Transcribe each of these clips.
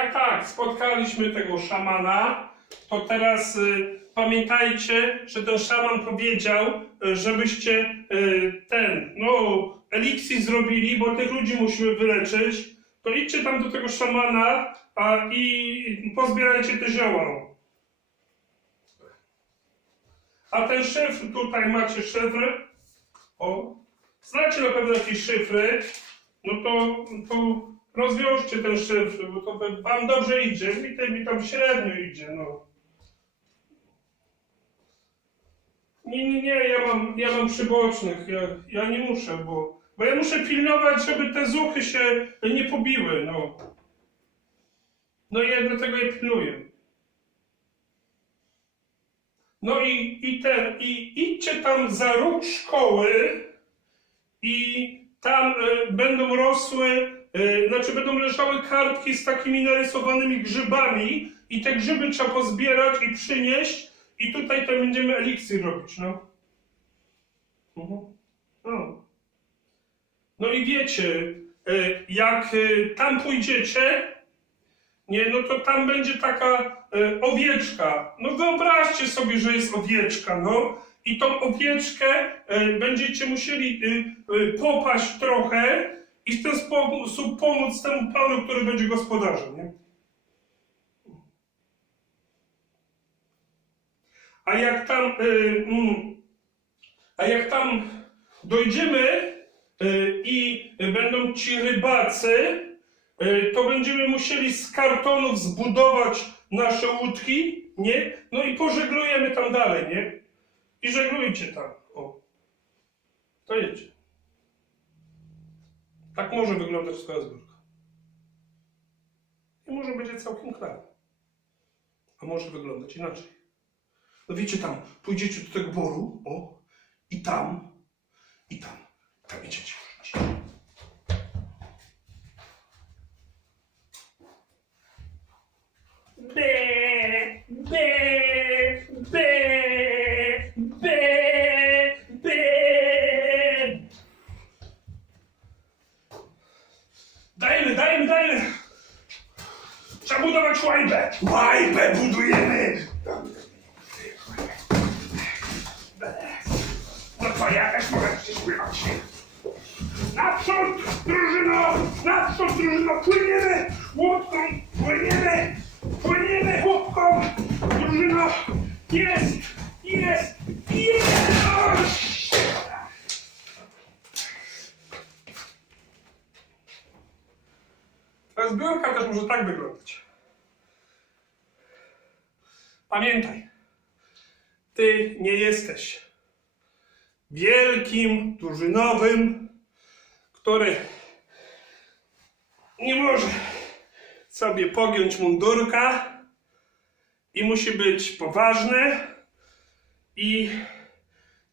Tak, tak, spotkaliśmy tego szamana. To teraz y, pamiętajcie, że ten szaman powiedział, y, żebyście y, ten, no, eliksir zrobili, bo tych ludzi musimy wyleczyć. To idźcie tam do tego szamana a, i pozbierajcie te zioła. A ten szyfr, tutaj macie szyfr. O, znacie na pewno jakieś szyfry. No to, to rozwiążcie ten szyfr, bo to wam dobrze idzie. Mi, to- mi tam średnio idzie, no. Nie, nie, nie, ja mam, ja mam przybocznych, ja, ja nie muszę, bo, bo ja muszę pilnować, żeby te zuchy się nie pobiły, no. No i ja dlatego je pilnuję. No i, i ten, i idźcie tam za róg szkoły i tam e, będą rosły, znaczy będą leżały kartki z takimi narysowanymi grzybami i te grzyby trzeba pozbierać i przynieść i tutaj to będziemy eliksir robić, no. No. No i wiecie, e, jak e, tam pójdziecie, nie, no to tam będzie taka e, owieczka. No wyobraźcie sobie, że jest owieczka, no. I tą owieczkę e, będziecie musieli e, e, popaść trochę i w ten sposób pomóc temu panu, który będzie gospodarzem, nie? A jak tam, e, mm, a jak tam dojdziemy e, i będą ci rybacy, E, to będziemy musieli z kartonów zbudować nasze łódki, nie? No i pożeglujemy tam dalej, nie? I żeglujcie tam. O. To jedzie. Tak może wyglądać twoja zbiórka. I może będzie całkiem klar. A może wyglądać inaczej. No wiecie tam, pójdziecie do tego boru, o, i tam, i tam, tam idziecie. Be, be, łajbę. Budujemy! No to ja też mogę śpiewać. Naprzód, drużyno! Naprzód, drużyno! Płyniemy! Łódką! Płyniemy! Płyniemy łódką! Drużyno! Jest! Jest! Jest! Ta zbiórka też może tak wyglądać. Pamiętaj, ty nie jesteś wielkim, drużynowym, który nie może sobie pogiąć mundurka i musi być poważny i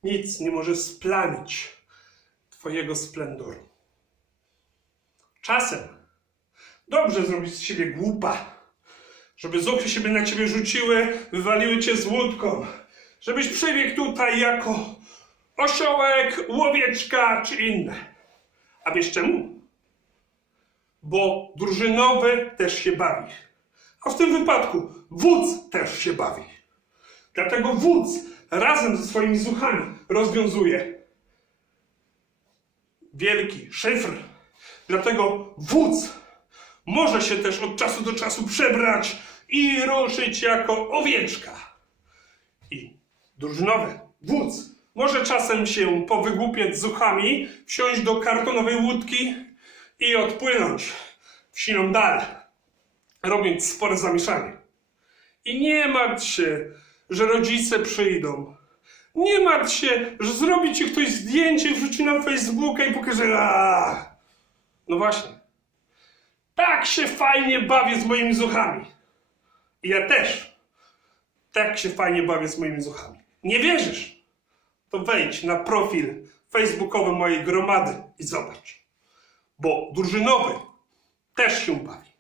nic nie może splamić twojego splendoru. Czasem dobrze zrobić z siebie głupa, żeby zuchy się na ciebie rzuciły, wywaliły cię z łódką, żebyś przybiegł tutaj jako osiołek, łowieczka czy inne. A wiesz czemu? Bo drużynowy też się bawi. A w tym wypadku wódz też się bawi. Dlatego wódz razem ze swoimi zuchami rozwiązuje wielki szyfr. Dlatego wódz może się też od czasu do czasu przebrać i ruszyć jako owieczka. I drużynowy wódz może czasem się powygłupiać z zuchami, wsiąść do kartonowej łódki i odpłynąć w siną dal, robiąc spore zamieszanie. I nie martw się, że rodzice przyjdą. Nie martw się, że zrobi ci ktoś zdjęcie, wrzuci na Facebooka i pokaże, a No właśnie. Tak się fajnie bawię z moimi zuchami. I ja też. Tak się fajnie bawię z moimi zuchami. Nie wierzysz? To wejdź na profil facebookowy mojej gromady i zobacz. Bo drużynowy też się bawi.